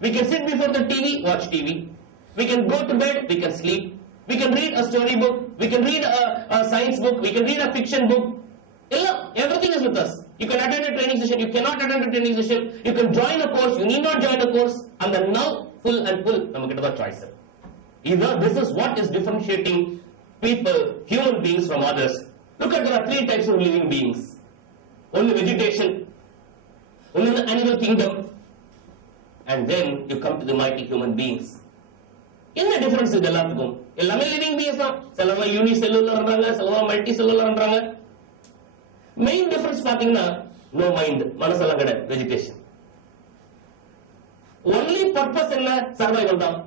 We can sit before the TV, watch TV. We can go to bed, we can sleep. We can read a story book, we can read a science book, we can read a fiction book. Everything is with us. You can attend a training session, you cannot attend a training session, you can join a course, you need not join a course, and then now full and full நமக்கு தான் choice. This is what is differentiating people, human beings from others. Look at there are 3 types of living beings. One vegetation, one animal kingdom, and then you come to the mighty human beings. என்ன difference இது எல்லாத்துக்கும்? எல்லாமே living beings தான். சிலவங்க யூனிசெல்லுலர்ன்றாங்க, சிலவங்க மல்டி செல்லுலர்ன்றாங்க. மெயின் டிஃபரன்ஸ் பாத்தீங்கன்னா நோ மைண்ட், மனசெல்லாம் கிடையாது, வெஜிடேஷன். ஒன்லி பர்பஸ் என்ன? சர்வைவல் தான்.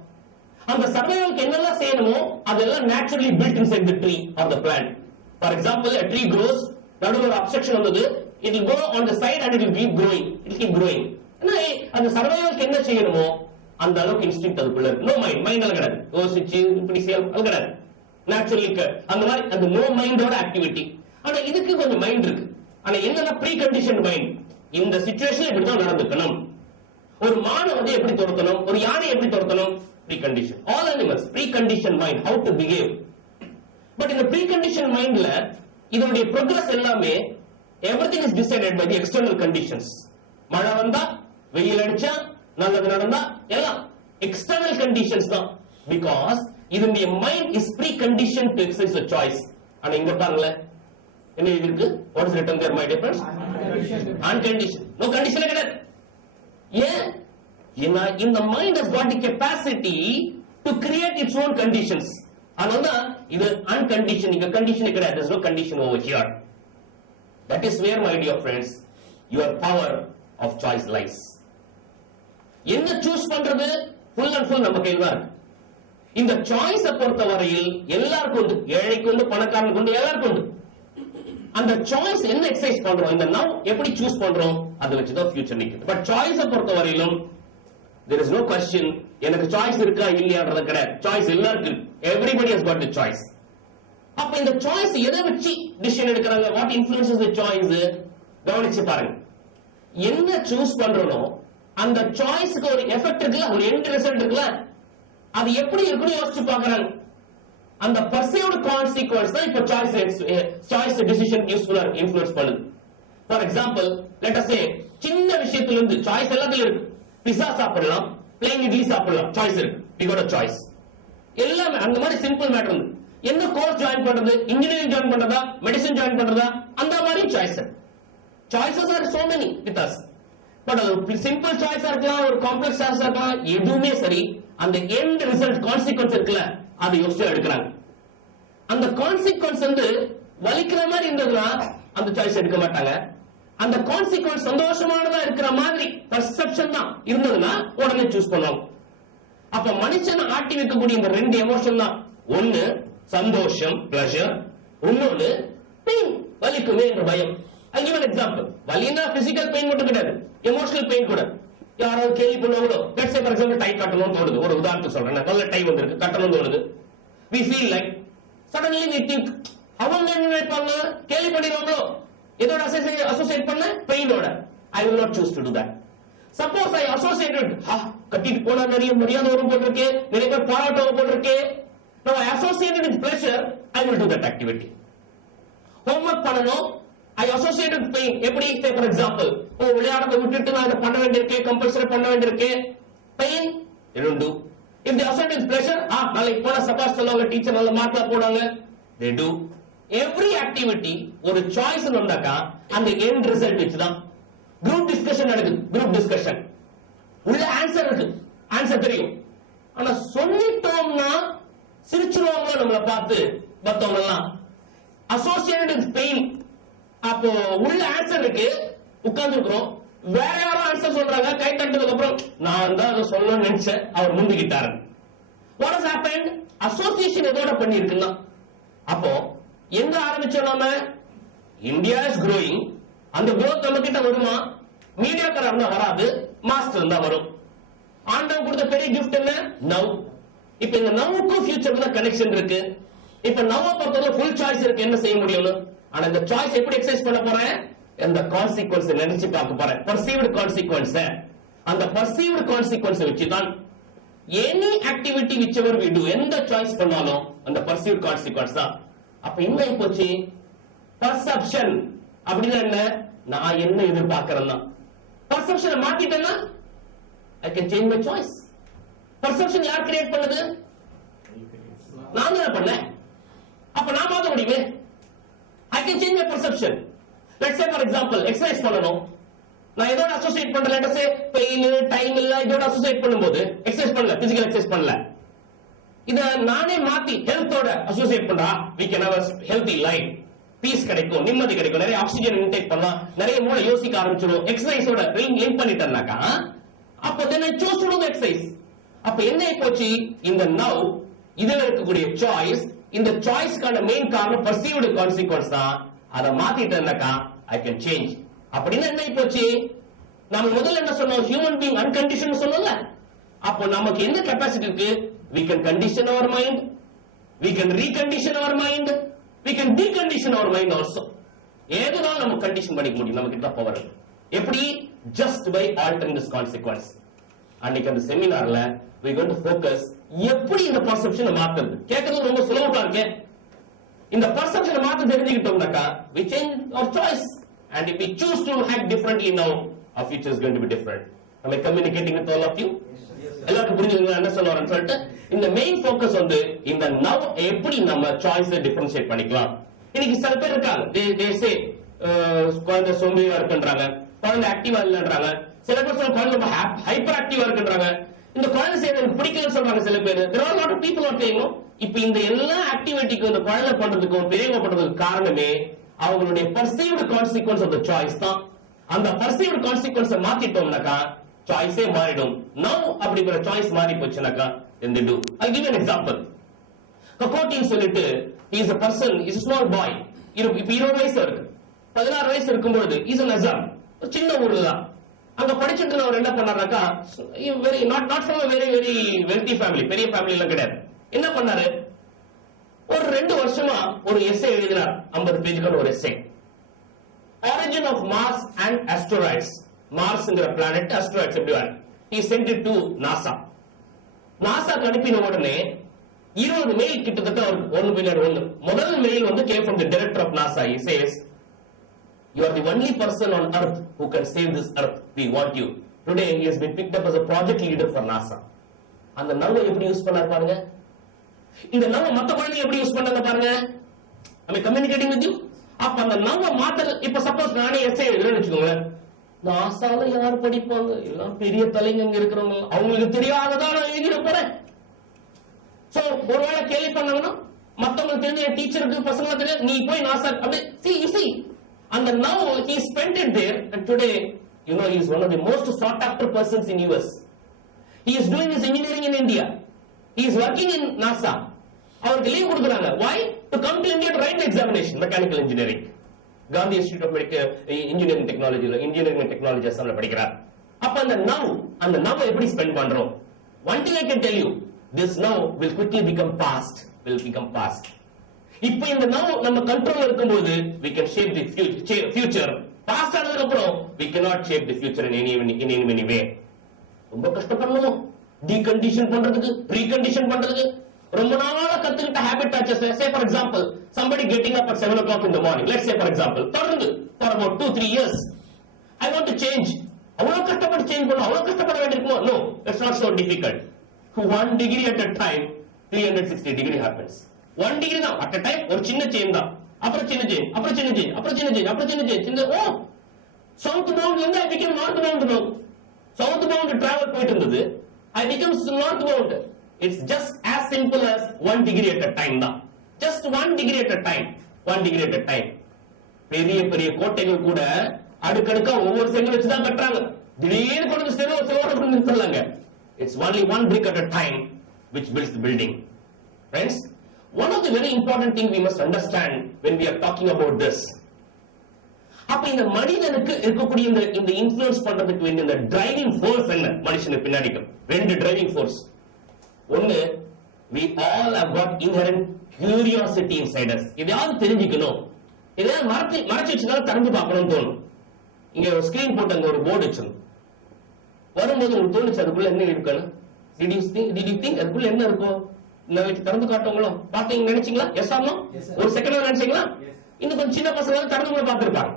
அந்த சர்வைவலுக்கு என்னெல்லாம் செய்யணுமோ அதெல்லாம் naturally built inside the tree or the plant. For example a tree grows, நடுவுல ஒரு obstruction வந்தது, it will go on the side and it will keep growing, it will keep growing. அந்த சர்வைவலுக்கு என்ன செய்யணுமோ அந்த அளவுக்கு இன்ஸ்டிங்க்ட் அதுக்குள்ள இருக்கு. நோ மைண்ட், மைண்ட் எல்லாம் கிடையாது, யோசிச்சு இப்படி செய்யலாம் அது கிடையாது. நேச்சுரலி அந்த மாதிரி அந்த நோ மைண்டோட ஆக்டிவிட்டி. ஆனா இதுக்கு கொஞ்சம் மைண்ட் இருக்கு. ஆனா என்னன்னா ப்ரீ கண்டிஷன் மைண்ட். இந்த சிச்சுவேஷன் இப்படிதான் நடந்துக்கணும். ஒரு மானை வந்து எப்படி துரத்தணும், ஒரு யானை எப்படி துரத்தணும், precondition. All animals precondition mind, how to behave. But இந்த ப்ரீ கண்டிஷன் மைண்ட்ல இதனுடைய ப்ரோக்ரஸ் எல்லாமே everything is decided by the external conditions. மழை வந்தா, வெயில் அடிச்சா, நல்லது நடந்தா எல்லாம் எக்ஸ்டர்னல் கண்டிஷன்ஸ் தான். பிகாஸ் இதனுடைய mind is precondition to exercise a choice. ஆனா இங்க பாருங்களே என்ன இருக்கு? What is written there my difference? Uncondition. No condition கிடையாது. ஏன்? ஏன்னா இந்த mind has got the capacity to create its own conditions. அதனால இது unconditioned. இங்க கண்டிஷன் கிடையாது. there is no condition over here. That is where, my dear friends, your power of choice lies. என்ன choose பண்றது full and full நம்ம கையில தான் இருக்கு. இந்த சாய்ஸ் பொறுத்த வரையில் எல்லாருக்கும் உண்டு, ஏழைக்கு உண்டு, பணக்காரனுக்கு உண்டு, எல்லாருக்கும் உண்டு. அந்த சாய்ஸ் என்ன எக்ஸசைஸ் பண்றோம், இந்த நவ் எப்படி சூஸ் பண்றோம், அதை வச்சுதான் ஃபியூச்சர் நிக்குது. பட் சாய்ஸ் பொறுத்த வரையிலும் there is no question எனக்கு சாய்ஸ் இருக்கா இல்லையான்றது கிடையாது. சாய்ஸ் எல்லாருக்கும், everybody has got the choice. அப்ப இந்த சாய்ஸ் எதை வச்சு டிசிஷன் எடுக்கறாங்க, வாட் இன்ஃப்ளூயன்சஸ் தி சாய்ஸ் கவனிச்சு பாருங்க. என்ன சூஸ் பண்றோம் அந்த சாய்ஸ்க்கு ஒரு எஃபெக்ட் இருக்குல்ல, ஒரு எண்ட் ரிசல்ட் இருக்குல்ல, அது எப்படி இருக்குன்னு யோசிச்சு பார்க்கறாங்க. அந்த பர்சீவ்ட் கான்சிக்வென்ஸ் தான் இப்ப சாய்ஸ் டிசிஷன் யூஸ்ஃபுல்லா இன்ஃப்ளூயன்ஸ் பண்ணுது. ஃபார் எக்ஸாம்பிள் லெட் அஸ் சே சின்ன விஷயத்துல இருந்து சாய்ஸ் எல்லாத்துலயும் இருக்கு. பிஸா சாப்பிடலாம், பிளேன் இட்லி சாப்பிடலாம், சாய்ஸ் இருக்கு. we got a choice. எல்லாமே அந்த மாதிரி சிம்பிள் மேட்டர் இருக்கு. என்ன கோர்ஸ் ஜாயின் பண்றது, இன்ஜினியரிங் ஜாயின் பண்றதா, மெடிசின் ஜாயின் பண்றதா, அந்த மாதிரி choice. Choices R so many with us. But அது சிம்பிள் சாய்ஸா இருக்கலாம், ஒரு காம்ப்ளெக்ஸ் சாய்ஸா இருக்கலாம், எதுவுமே சரி அந்த எண்ட் ரிசல்ட் கான்சிக்வென்ஸ் இருக்குல்ல அதை யோசிச்சு எடுக்கிறாங்க. அந்த கான்சிக்வென்ஸ் வந்து வலிக்கிற மாதிரி இருந்ததுன்னா அந்த சாய்ஸ் எடுக்க மாட்டாங்க. அந்த கான்சிக்வென்ஸ் சந்தோஷமானதா இருக்கிற மாதிரி பர்செப்ஷன் தான் இருந்ததுன்னா உடனே சூஸ் பண்ணுவாங்க. அப்ப மனுஷன் ஆட்டி வைக்கக்கூடிய இந்த 2 எமோஷன் தான். ஒன்னு சந்தோஷம், பிளஷர், இன்னொன்னு பெயின், வலிக்குமே என்ற பயம். I give an example. வலினா physical pain மட்டும் கிடையாது, emotional pain கூட. யாராவது கேலி பண்ணுவாங்களோ, let's say for example tie கட்டணும்னு தோணுது. ஒரு உதாரணத்துக்கு சொல்றேன், நல்ல டை வந்திருக்கு, கட்டணும்னு தோணுது. We feel like suddenly we think அவங்க என்ன நினைப்பாங்க, கேலி பண்ணிடுவாங்களோ, இதோட அசோசியேட் பண்ண பெயினோட. I will not choose to do that. Suppose I associated, கட்டிட்டு போனா நிறைய மரியாதை வரும் போட்டிருக்கே, நிறைய பேர் பாராட்ட போட்டிருக்கே. Now I associated with pleasure, I will do that activity. Homework பண்ணணும், I associate with pain. எப்படி? say for example, விளையாடத்தை விட்டுட்டு நான் இதை பண்ண வேண்டியிருக்கேன், கம்பல்சரி பண்ண வேண்டியிருக்கேன், pain, they don't do. If they associate with pleasure, நாளைக்கு போனா சபாஷ் சொல்லுவாங்க, டீச்சர் நல்ல மார்க்ல போடுவாங்க, they do. Every activity ஒரு சாய்ஸ் வந்தாக்கா அந்த end result வச்சுதான். குரூப் டிஸ்கஷன் நடக்குது, குரூப் டிஸ்கஷன் உள்ள ஆன்சர் இருக்கு, ஆன்சர் தெரியும். ஆனா சொல்லிட்டோம்னா சிரிச்சுருவாங்க நம்மளை பார்த்து மத்தவங்க எல்லாம். Associated with pain. அப்போ உள்ள ஆன்சர் இருக்கு, உட்கார்ந்து இருக்கிறோம், வேற யாரும் ஆன்சர் சொல்றாங்க, கை தட்டதுக்கு அப்புறம் நான் தான் அதை சொல்லணும்னு நினைச்சேன், அவர் முந்திக்கிட்டாரு. What has happened? அசோசியேஷன் எதோட பண்ணிருக்குன்னா, அப்போ எங்க ஆரம்பிச்சோம் நாம? India is growing. அந்த growth நம்ம கிட்ட வருமா? மீடியாக்காரா இருந்தா வராது, மாஸ்டர் இருந்தா வரும். ஆண்டவன் கொடுத்த பெரிய கிஃப்ட் என்ன? நவ். இப்ப இந்த நவுக்கும் ஃபியூச்சருக்கு தான் கனெக்ஷன் இருக்கு. இப்ப நவ பொறுத்தவரை ஃபுல் சாய்ஸ் இருக்கு, என்ன செய்ய முடியும். ஆனா இந்த சாய்ஸ் எப்படி எக்ஸசைஸ் பண்ண போறேன்? இந்த கான்சிக்வென்ஸ் நினைச்சு பார்க்க போறேன், பர்சீவ்ட் கான்சிக்வென்ஸ். அந்த perceived consequence வச்சு தான் any activity whichever we do, எந்த சாய்ஸ் பண்ணாலும் அந்த perceived consequence தான். அப்ப என்ன போச்சு? perception அப்படின்னா என்ன? நான் என்ன எதிர்பார்க்கிறேன்னா perception மாத்திட்டேன்னா I can change my choice. perception யார் கிரியேட் பண்ணது? நான் தான் பண்ணேன். அப்ப நான் மாத்த முடியுமே. I can change my perception. Let's say for example exercise பண்ணனும். நான் இதோட அசோசியேட் பண்ற let us say pain time இல்ல இதோட அசோசியேட் பண்ணும்போது எக்சர்சைஸ் பண்ணல, பிசிக்கல் எக்சர்சைஸ் பண்ணல. இத நானே மாத்தி ஹெல்த்தோட அசோசியேட் பண்றா we can have a healthy life. Peace கிடைக்கும், நிம்மதி கிடைக்கும், நிறைய ஆக்ஸிஜன் இன்டேக் பண்ணலாம், நிறைய மூளை யோசிக்க ஆரம்பிச்சிடும். எக்சர்சைஸோட லிங்க் பண்ணிட்டேன்னாக்கா அப்ப then I choose to do the exercise. அப்ப என்ன போச்சு? இந்த now இதுல இருக்கக்கூடிய சாய்ஸ், இந்த சாய்ஸ்க்கான மெயின் காரணம் perceived consequence தான். அத மாத்திட்டேன்னாக்கா I can change. அப்படின்னா என்ன போச்சு? நாம முதல்ல என்ன சொன்னோம்? ஹியூமன் பீயிங் அன்கண்டிஷன் சொன்னோம்ல. அப்போ நமக்கு என்ன கெபாசிட்டி இருக்கு? we can condition our mind, we can recondition our mind, we can decondition our mind also. ஏதுதான் நம்ம கண்டிஷன் பண்ணிக்க முடியும், நமக்கு கிட்ட பவர் இருக்கு. எப்படி? just by altering this consequence. அன்னைக்கு அந்த செமினார்ல we going to focus எப்படி இந்த perception மாத்துறது. கேட்கிறது ரொம்ப சுலபமா இருக்கு. இந்த perception மாத்த தெரிஞ்சுக்கிட்டோம்னாக்கா we change our choice. And if we choose to act differently now, our future is going to be different. Am I communicating with all of you? எல்லாருக்கும் புரிஞ்சுதுங்களா என்ன சொல்ல வரேன்னு சொல்லிட்டு? இந்த மெயின் ஃபோக்கஸ் வந்து இந்த now எப்படி நம்ம சாய்ஸை டிஃபரன்ஷியேட் பண்ணிக்கலாம். இன்னைக்கு சில பேர் இருக்காங்க, they say குழந்தை சோம்பேறியா இருக்குன்றாங்க, குழந்தை ஆக்டிவா இல்லன்றாங்க. சில பேர் சொல்ல குழந்தை ரொம்ப ஹைப்பர் ஆக்டிவா இருக்குன்றாங்க. இந்த குழந்தை செய்யறது எனக்கு பிடிக்கலன்னு சொல்றாங்க சில பேர். there are a lot of people are saying இப்போ இந்த எல்லா ஆக்டிவிட்டிக்கும் இந்த குழந்தை பண்றதுக்கும் பெரியவங்க பண்றதுக்கு காரணமே அவங்களுடைய perceived consequence of the choice தான். அந்த perceived consequence மாத்திட்டோம்னாக்கா சாய்ஸே மாறிடும். now அப்படிங்கிற சாய்ஸ் மாறி போச்சுனாக்கா then they do. I'll give you an example. ககோட்டின்னு சொல்லிட்டு he is a person, he is a small boy. இப்ப 20 வயசு இருக்கு, 16 வயசு இருக்கும்போது he is an azam, ஒரு சின்ன ஊர்ல தான் அங்க படிச்சுட்டு அவர் என்ன பண்ணாருனாக்கா very not from a very very wealthy family, பெரிய ஃபேமிலி எல்லாம் கிடையாது. என்ன பண்ணாரு? ஒரு 2 வருஷமா ஒரு எஸ்ஸே எழுதினார், 50 பேஜ்கள் ஒரு essay. Origin of Mars and Asteroids. மார்ஸ்ங்கிற பிளானட், அஸ்ட்ராய்ட்ஸ் எப்படி வர? He sent it to NASA. NASA அனுப்பின உடனே 20 மெயில் கிட்டத்தட்ட ஒன்னு பின்னாடி ஒன்னு. முதல் மெயில் வந்து came from the director of NASA. He says, you are the only person on earth who can save this earth. We want you. Today he has been picked up as a project leader for NASA. அந்த number எப்படி use பண்ணாரு பாருங்க. இந்த number மத்த குழந்தைங்க எப்படி use பண்ணாங்க பாருங்க. am I communicating with you? அப்ப அந்த நம்பர் மாத்த இப்ப சப்போஸ் நானே எஸ்ஏ எழுதுறேன்னு வெச்சுக்கோங்க. நாசால யார் படிப்பாங்க? எல்லாம் பெரிய தலைங்க இருக்கிறவங்க, அவங்களுக்கு தெரியாததா நான் எழுதிட போறேன். சோ ஒருவேளை கேள்வி பண்ணாங்கன்னா மத்தவங்களுக்கு தெரிஞ்ச டீச்சருக்கு பசங்களுக்கு தெரியாது, நீ போய் நாசா அப்படி see and now he spent it there and today you know he is one of the most sought after persons in US. He is doing his engineering in India. He is working in NASA. அவருக்கு leave கொடுக்குறாங்க. Why? To come to India to write the examination, mechanical engineering. Gandhi Institute of Engineering Technology, Engineering and Technology அசம்ல படிக்கிறார். அப்ப அந்த now எப்படி spend பண்றோம்? One thing I can tell you, this now will quickly become past. இப்போ இந்த now நம்ம கண்ட்ரோல்ல இருக்கும்போது we can shape the future. Past ஆனதுக்கு அப்புறம் we cannot shape the future in any way. ரொம்ப கஷ்டப்படணும் டீகண்டிஷன் பண்றதுக்கு, ரீகண்டிஷன் பண்றதுக்கு. ரொம்ப நாளா கத்துக்கிட்ட ஹேபிட் ஆச்சு. say for example somebody getting up at 7 o'clock in the morning, let's say for example தொடர்ந்து for about 2-3 years I want to change. அவ்வளவு கஷ்டப்பட்டு சேஞ்ச் பண்ணணும், அவ்வளவு கஷ்டப்பட வேண்டியிருக்குமோ? No, it's not so difficult. 1 degree at a time 360 degree happens. 1 degree தான் at a time, ஒரு சின்ன change தான், அப்புறம் சின்ன சேஞ்ச், அப்புறம் சின்ன சேஞ்ச், அப்புறம் சின்ன சேஞ்ச், அப்புறம் சின்ன சேஞ்ச். இந்த சவுத் பவுண்ட்ல இருந்து I became north bound now. South bound travel போயிட்டு இருந்தது, I become north bound. It's just as simple as 1 degree at a time தான். Just 1 degree at a time, 1 degree at a time. பெரிய பெரிய கோட்டைகள் கூட அடுக்கடுக்கா ஒவ்வொரு செங்கல் வச்சு தான் கட்டுறாங்க. திடீர்னு கொண்டு செலவோட கொண்டு நிறுத்தலாங்க. It's only 1 brick at a time which builds the building. Friends, one of the very important thing we must understand when we are talking about this. அப்ப இந்த மனிதனுக்கு இருக்கக்கூடிய இந்த இன்ஃப்ளூயன்ஸ் பண்றதுக்கு வேண்டிய இந்த டிரைவிங் ஃபோர்ஸ் என்ன? மனுஷனுக்கு பின்னாடி ரெண்டு டிரைவிங் ஃபோர்ஸ். ஒன்னு, we all have got inherent curiosity inside us. இதையாவது தெரிஞ்சுக்கணும், இதையாவது மறைச்சு வச்சுதான் திறந்து பார்க்கணும்னு தோணும். இங்க ஒரு ஸ்கிரீன் போட்டு அங்க ஒரு போர்டு வச்சிருந்தோம். வரும்போது உங்களுக்கு தோணுச்சு அதுக்குள்ள என்ன இருக்குன்னு? Did you think அதுக்குள்ள என்ன இருக்கும்? நான் வச்சு திறந்து காட்டுங்களோ? பாத்தீங்க நினைச்சீங்களா? Yes or no? ஒரு செகண்ட் நினைச்சீங்களா? இன்னும் கொஞ்சம் சின்ன பசங்க திறந்து கூட பார்த்திருப்பாங்க.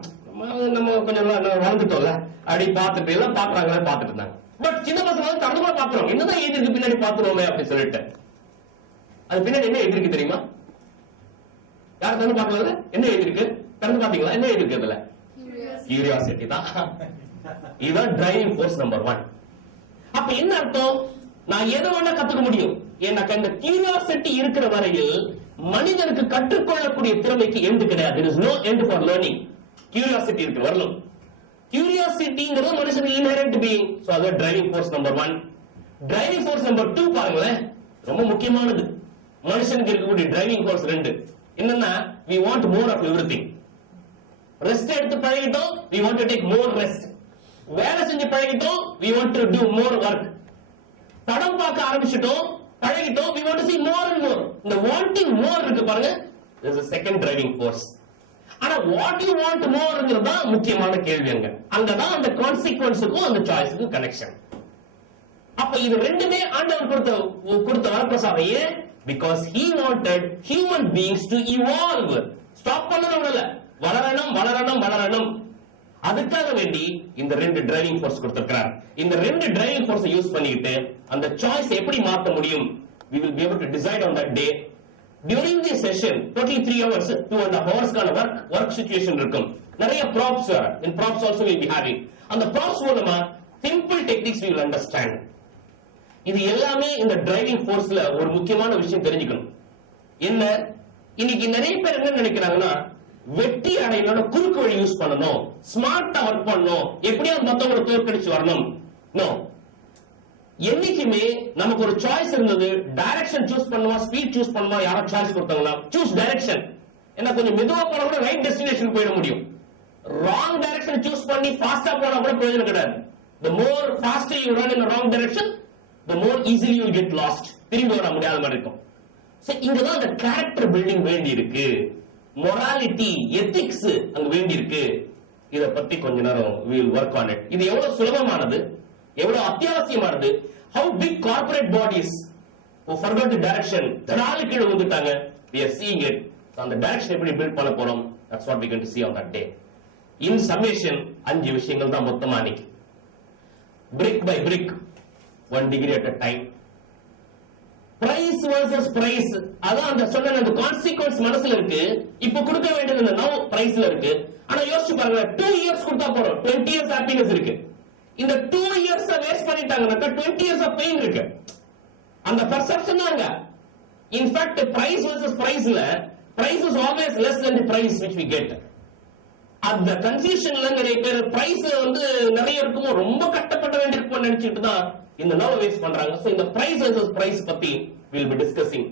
நம்ம கொஞ்சம் வளர்ந்துட்டோம்ல, அப்படி பார்த்துட்டு எல்லாம் பாக்குறாங்களே பார்த்துட்டு இருந்தாங்க. பட் சின்ன பசங்க திறந்து கூட பாத்துருவோம், என்னதான் எழுதி இருக்கு பின்னாடி பாத்துருவோமே அப்படின்னு சொல்லிட்டு. அது பின்னாடி என்ன எழுதி இருக்கு தெரியுமா? யாரும் திறந்து பார்க்கல? என்ன எழுதி இருக்கு? திறந்து பாத்தீங்களா? என்ன எழுதி இருக்கு அதுல? கியூரியாசிட்டி தான். இதுதான் டிரைவிங் ஃபோர்ஸ் நம்பர் 1. அப்ப என்ன அர்த்தம்? நான் எதை வேணா கத்துக்க முடியும். எனக்கு அந்த கியூரியாசிட்டி இருக்கிற வரையில் மனிதனுக்கு கற்றுக்கொள்ளக்கூடிய திறமைக்கு எண்டு கிடையாது. There is no end for learning. Curiosity இருக்கு வரணும். கியூரியாசிட்டிங்கிறது மனுஷன் இன்ஹெரண்ட் பீயிங். சோ அது driving force number 1. Driving force number 2 பாருங்களேன், ரொம்ப முக்கியமானது. மனுஷனுக்கு இருக்கக்கூடிய டிரைவிங் ஃபோர்ஸ் 2 என்னன்னா, we want more of everything. Rest எடுத்து பழகிட்டோம், we want to take more rest. வேலை செஞ்சு பழகிட்டோம், we want to do more work. படம் பார்க்க ஆரம்பிச்சிட்டோம், பழகிட்டோம், we want to see more and more. இந்த wanting more இருக்கு பாருங்க, this is a second driving force. ஆனா what you want moreங்கிறது தான் முக்கியமான கேள்வி. அங்கதான் அந்த கான்சிக்வன்ஸுக்கும் அந்த சாய்ஸுக்கும் கனெக்ஷன். அப்ப இது ரெண்டுமே ஆண்டவர் கொடுத்த வரப்பிரசாதம். ஏன்? because he wanted human beings to evolve. Stop பண்ணணும் இல்ல, வளரணும் வளரணும் வளரணும். அதுக்காக வேண்டி இந்த 2 டிரைவிங் ஃபோர்ஸ் கொடுத்திருக்கிறார். இந்த 2 டிரைவிங் ஃபோர்ஸ் யூஸ் பண்ணிட்டு அந்த சாய்ஸ் எப்படி மாத்த முடியும்? we will be able to decide on that day. during this session totally 3 hours, 2.5 hours கான work situation இருக்கும். நிறைய props, in props also we will be having. அந்த props மூலமா simple techniques we will understand. இது எல்லாமே இந்த driving ஃபோர்ஸ்ல ஒரு முக்கியமான விஷயம் தெரிஞ்சுக்கணும். என்ன, இன்னைக்கு நிறைய பேர் என்ன நினைக்கிறாங்கன்னா, வெற்றி அடையணும் குறுக்கு வழி யூஸ் பண்ணணும், ஸ்மார்ட்டா ஒர்க் பண்ணணும், எப்படியாவது மத்தவங்களை தோற்கடிச்சு வரணும். நோ, என்னைக்குமே நமக்கு ஒரு சாய்ஸ் இருந்தது. டைரக்ஷன் சூஸ் பண்ணுமா, ஸ்பீட் சூஸ் பண்ணுமா, யாரும் சாய்ஸ் கொடுத்தாங்களா? Choose direction. ஏன்னா கொஞ்சம் மெதுவா போனா கூட ரைட் டெஸ்டினேஷன் போயிட முடியும். ராங் டைரக்ஷன் சூஸ் பண்ணி ஃபாஸ்டா போனா கூட பிரயோஜனம் கிடையாது. the more faster you run in the wrong direction, the more easily you get lost. திரும்பி வர முடியாத மாதிரி இருக்கும். சோ இங்கதான் அந்த கேரக்டர் பில்டிங் வேண்டி இருக்கு, மொராலிட்டி, எத்திக்ஸ் அங்க வேண்டி இருக்கு. இத பத்தி கொஞ்ச நேரம் we will work on it. இது எவ்வளவு சுலபமானது, எவ்வளவு அத்தியாவசியமானது. how big corporate bodies who forgot the direction, தடாலி கீழ வந்துட்டாங்க. we are seeing it. அந்த டைரக்ஷன் எப்படி பில்ட் பண்ண போறோம், that's what we going to see on that day. in summation 5 விஷயங்கள் தான் மொத்தமா அன்னைக்கு. brick by brick, 1 degree at a time. Price versus price, அதான் அந்த சொன்ன அந்த கான்சிக்வன்ஸ் மனசுல இருக்கு. இப்ப கொடுக்க வேண்டியது இந்த நவ பிரைஸ்ல இருக்கு. ஆனா யோசிச்சு பாருங்க, 2 இயர்ஸ் கொடுத்தா போறோம், 20 இயர்ஸ் ஹாப்பினஸ் இருக்கு. இந்த 2 இயர்ஸ் வேஸ்ட் பண்ணிட்டாங்கன்னா 20 இயர்ஸ் ஆஃப் பெயின் இருக்கு. அந்த பெர்செப்ஷன் தாங்க. இன்ஃபேக்ட் பிரைஸ் வர்சஸ் பிரைஸ்ல price is always less than the price which we get. அந்த கன்ஃபியூஷன்ல நிறைய பேர் பிரைஸ் நிறைய இருக்குமோ, ரொம்ப கட்டப்பட வேண்டியிருக்கும் நினைச்சிட்டு தான் இந்த நவ வேஸ்ட் பண்றாங்க. சோ இந்த பிரைஸ் வர்சஸ் பிரைஸ் பத்தி we'll be discussing.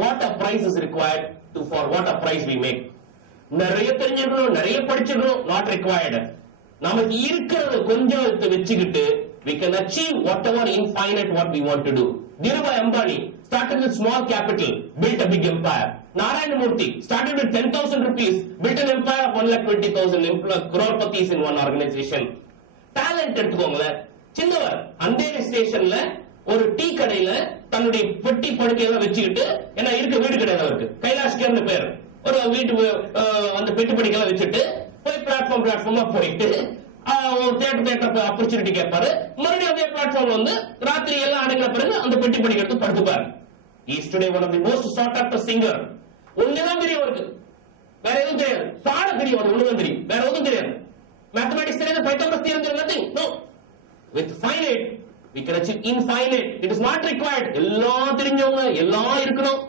what a price is required to for what a price we make. நிறைய தெரிஞ்சுக்கணும், நிறைய படிச்சுக்கணும், not required. நமக்கு இருக்கிறது கொஞ்சம் வச்சுக்கிட்டு we can achieve whatever infinite what we want to do. Dhirubhai Ambani started with small capital, built a big empire. Narayana Murthy started with 10,000 rupees, built an empire of 1,20,000 crores in one organization. Talent எடுத்துக்கோங்களேன். சின்னவர் அந்தேரி ஸ்டேஷன்ல ஒரு tea கடையில தன்னுடைய பெட்டி படுக்கையெல்லாம் வச்சுக்கிட்டு, ஏன்னா இருக்க வீடு கிடையாது அவருக்கு, கைலாஷ்கர்னு பேர், ஒரு வீட்டு அந்த பெட்டி படுக்கையெல்லாம் வச்சுட்டு போய் பிளாட்ஃபார்மா போயிட்டு ஒரு தியேட்டர் ஆப்பர்ச்சுனிட்டி கேட்பாரு. மறுபடியும் அதே பிளாட்ஃபார்ம்ல ராத்திரி எல்லாம் அடங்கின பிறகு அந்த பெட்டி படிக்க எடுத்து படுத்துப்பாரு. Is today one of the most sought after singer. ஒண்ணுதான் தெரியும் அவருக்கு, வேற எதுவும் தெரியாது. பாட தெரியும், அவருக்கு ஒண்ணுதான் தெரியும், வேற எதுவும் தெரியாது. மேத்தமேட்டிக்ஸ் தெரியாது, பைத்தாகரஸ் தியரம் தெரியாது, nothing. No. With finite we can achieve infinite. It is not required. எல்லாம் தெரிஞ்சவங்க எல்லாம் இருக்கணும்.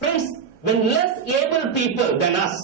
Friends, when less able people than us